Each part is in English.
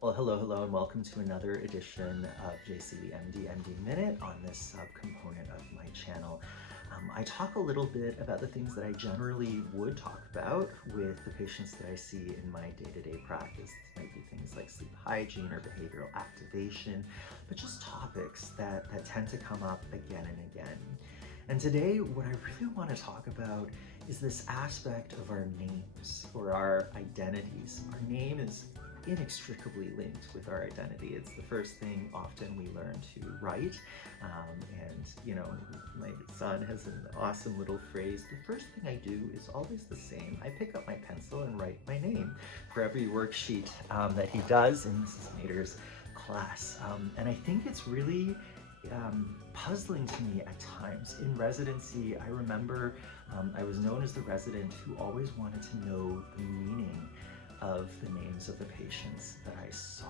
Well, hello, and welcome to another edition of JC MD Minute on this subcomponent of my channel. I talk a little bit about the things that I generally would talk about with the patients that I see in my day-to-day practice. This might be things like sleep hygiene or behavioral activation, but just topics that tend to come up again and again. And today, what I really want to talk about is this aspect of our names or our identities. Our name is inextricably linked with our identity. It's the first thing often we learn to write. My son has an awesome little phrase. The first thing I do is always the same. I pick up my pencil and write my name for every worksheet that he does in Mrs. Nader's class. And I think it's really puzzling to me at times. In residency, I remember I was known as the resident who always wanted to know the meaning of the names of the patients that I saw,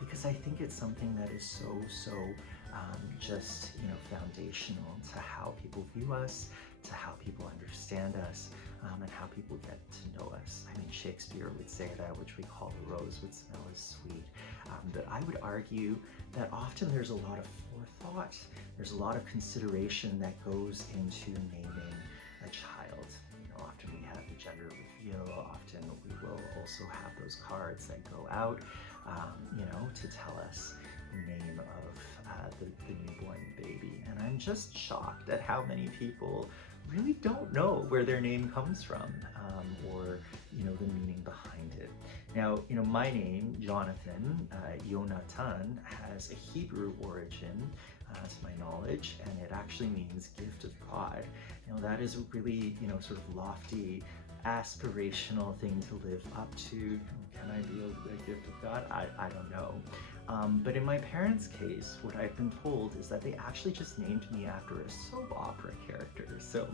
because I think it's something that is so just foundational to how people view us, to how people understand us, and how people get to know us. I mean, Shakespeare would say that which we call the rose would smell as sweet. But I would argue that often there's a lot of forethought, there's a lot of consideration that goes into naming a child. Often we have the gender reveal, often we will also have those cards that go out, to tell us the name of the newborn baby. And I'm just shocked at how many people really don't know where their name comes from, or the meaning behind it. Now, my name, Jonathan, Yonatan, has a Hebrew origin, to my knowledge, and it actually means gift of God. That is a really, sort of lofty, aspirational thing to live up to. Can I be a gift of God? I don't know. But in my parents' case, what I've been told is that they actually just named me after a soap opera character. So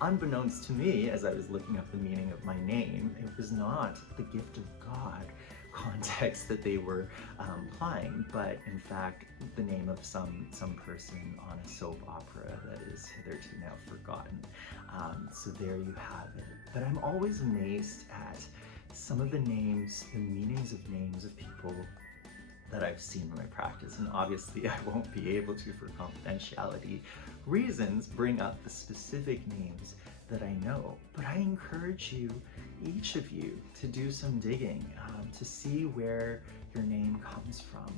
unbeknownst to me, as I was looking up the meaning of my name, it was not the gift of God context that they were applying, but in fact the name of some person on a soap opera that is hitherto now forgotten. So there you have it. But I'm always amazed at some of the names, the meanings of names of people that I've seen in my practice, and obviously I won't be able to, for confidentiality reasons, bring up the specific names that I know. But I encourage you, each of you, to do some digging, to see where your name comes from,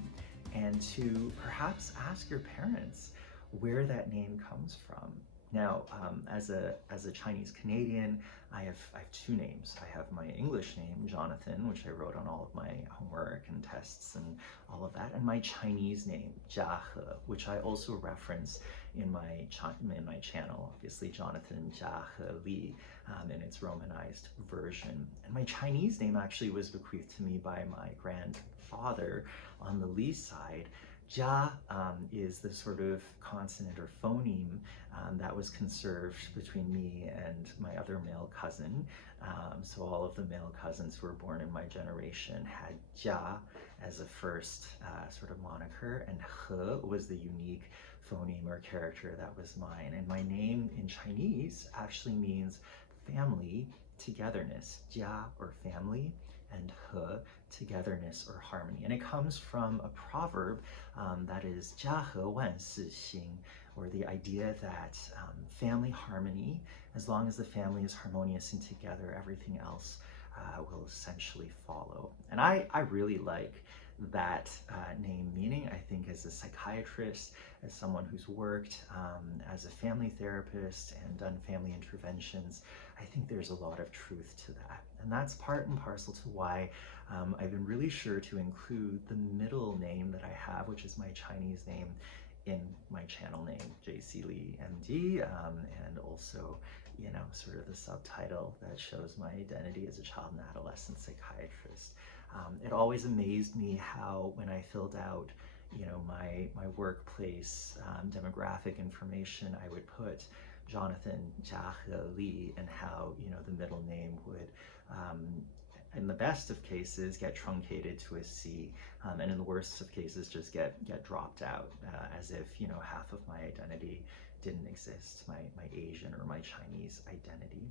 and to perhaps ask your parents where that name comes from. Now, as a Chinese Canadian, I have two names. I have my English name, Jonathan, which I wrote on all of my homework and tests and all of that, and my Chinese name, Jiahe, which I also reference in my channel, obviously Jonathan Jiahe Li, in its Romanized version. And my Chinese name actually was bequeathed to me by my grandfather on the Li side. Jia is the sort of consonant or phoneme that was conserved between me and my other male cousin. So all of the male cousins who were born in my generation had Jia as a first sort of moniker, and He was the unique phoneme or character that was mine. And my name in Chinese actually means family, togetherness, Jia or family, and He, togetherness or harmony. And it comes from a proverb that is 家和万事兴, or the idea that family harmony, as long as the family is harmonious and together, everything else will essentially follow. And I really like that name meaning. I think as a psychiatrist, as someone who's worked as a family therapist and done family interventions, I think there's a lot of truth to that. And that's part and parcel to why I've been really sure to include the middle name that I have, which is my Chinese name, in my channel name, JC Lee MD, and also, sort of the subtitle that shows my identity as a child and adolescent psychiatrist. It always amazed me how, when I filled out, my workplace demographic information, I would put Jonathan Jiahe Li, and how, the middle name would, in the best of cases, get truncated to a C, and in the worst of cases, just get dropped out, as if, half of my identity didn't exist, my Asian or my Chinese identity.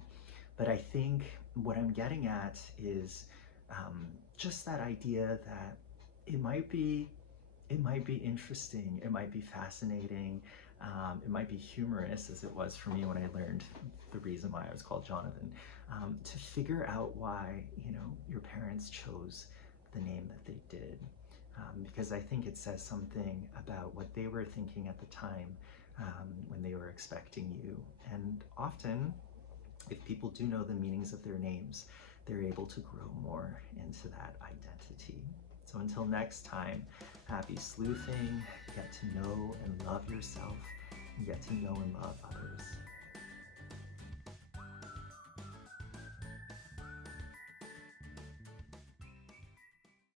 But I think what I'm getting at is just that idea that it might be interesting, it might be fascinating, it might be humorous, as it was for me when I learned the reason why I was called Jonathan, to figure out why, you know, your parents chose the name that they did. Because I think it says something about what they were thinking at the time when they were expecting you. And often, if people do know the meanings of their names, they're able to grow more into that identity. So until next time, happy sleuthing, get to know and love yourself, and get to know and love others.